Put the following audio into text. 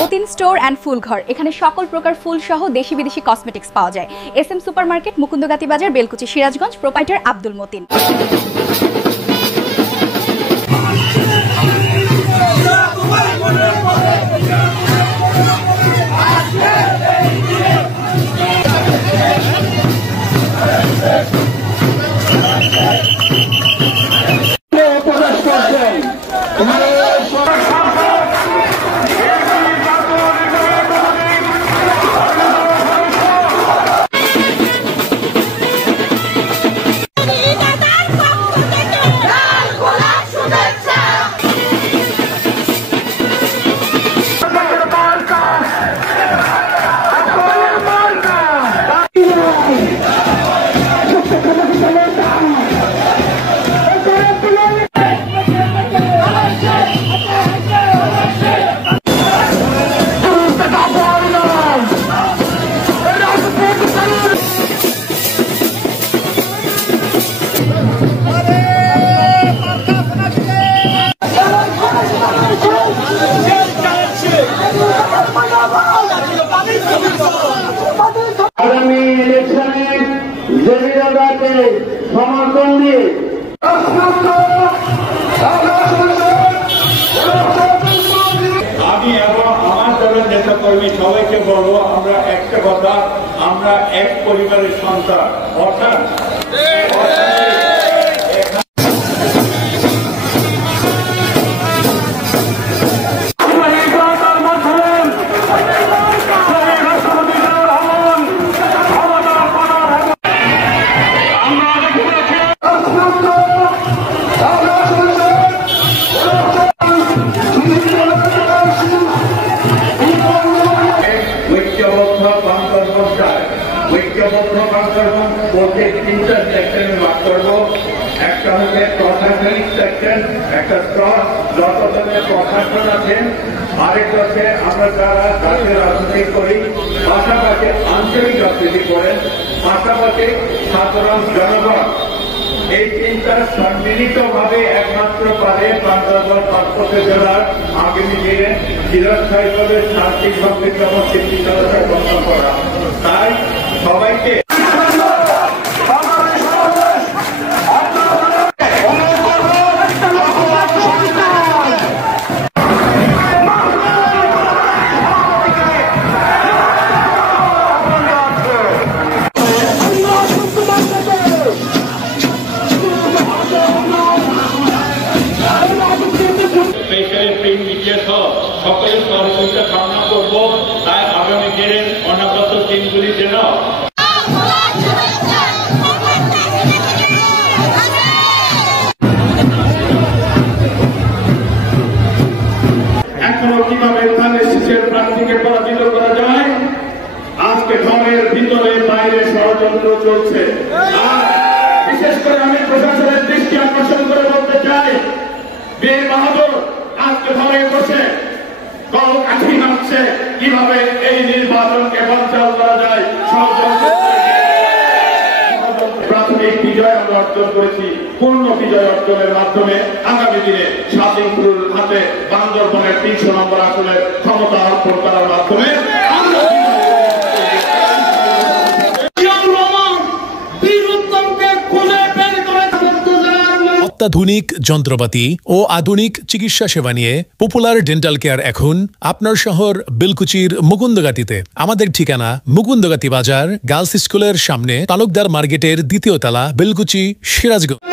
Matin store and full ঘর, এখানে সকল প্রকার ফুল সহ দেশি বিদেশি কসমেটিক্স পাওয়া যায়। SM সুপার মার্কেট, মুকুন্দগাতি বাজার, বেলকুচি, সিরাজগঞ্জ। প্রোপাইটার আব্দুল মতিন। আগামী ইলেকশনে জমিদারকে সমর্থন দিয়ে আমি এবং আমার দলের নেতা কর্মী সবাইকে বলবো, আমরা একটা কথা, আমরা এক পরিবারের সন্তান। অর্থাৎ বলতে তিনটা সেকশনে ভাগ করবো। একটা হচ্ছে প্রশাসনিক সেকশন, একটা স্তর যত ধরনের প্রশাসন আছেন, আরেকটা হচ্ছে আমরা যারা রাজ্যের রাজনীতি করি, পাশাপাশি আঞ্চলিক রাজনীতি করেন, পাশাপাশি সাধারণ জনগণ। এই তিনটা সম্মিলিত ভাবে একমাত্র পারে বান্দরবান পার্বত্য জেলার আগামী দিনে চিরস্থায়ীভাবে শান্তি সমৃদ্ধ এবং স্থিতিশীলতা গঠন করা। তাই সবাইকে সকলের সহযোগিতা কামনা করবো। তাই আগামী দিনের অনাগত দিনগুলি যেন এখনো কিভাবে ধানের শীষের প্রার্থীকে পরাজিত করা যায়, আজকে ঘরের ভিতরে বাইরে ষড়যন্ত্র চলছে। আর বিশেষ করে আমি প্রশাসনের দৃষ্টি আকর্ষণ করে বলতে চাই, বীর বাহাদুর আজকে ঘরে বসে কাঠি নামছে কিভাবে এই নির্বাচনকে বানচাল করা যায়। প্রাথমিক বিজয় আমরা অর্জন করেছি, পূর্ণ বিজয় অর্জনের মাধ্যমে আগামী দিনে শাসিমপুরের হাতে বান্দরবনের 300 নম্বর আসনের ক্ষমতা অর্পণ করার মাধ্যমে অত্যাধুনিক যন্ত্রপাতি ও আধুনিক চিকিৎসা সেবা নিয়ে পপুলার ডেন্টাল কেয়ার এখন আপনার শহর বেলকুচির মুকুন্দগাতিতে। আমাদের ঠিকানা মুকুন্দগাতি বাজার, গার্লস স্কুলের সামনে, তালুকদার মার্কেটের 2য় তলা, বেলকুচি, সিরাজগঞ্জ।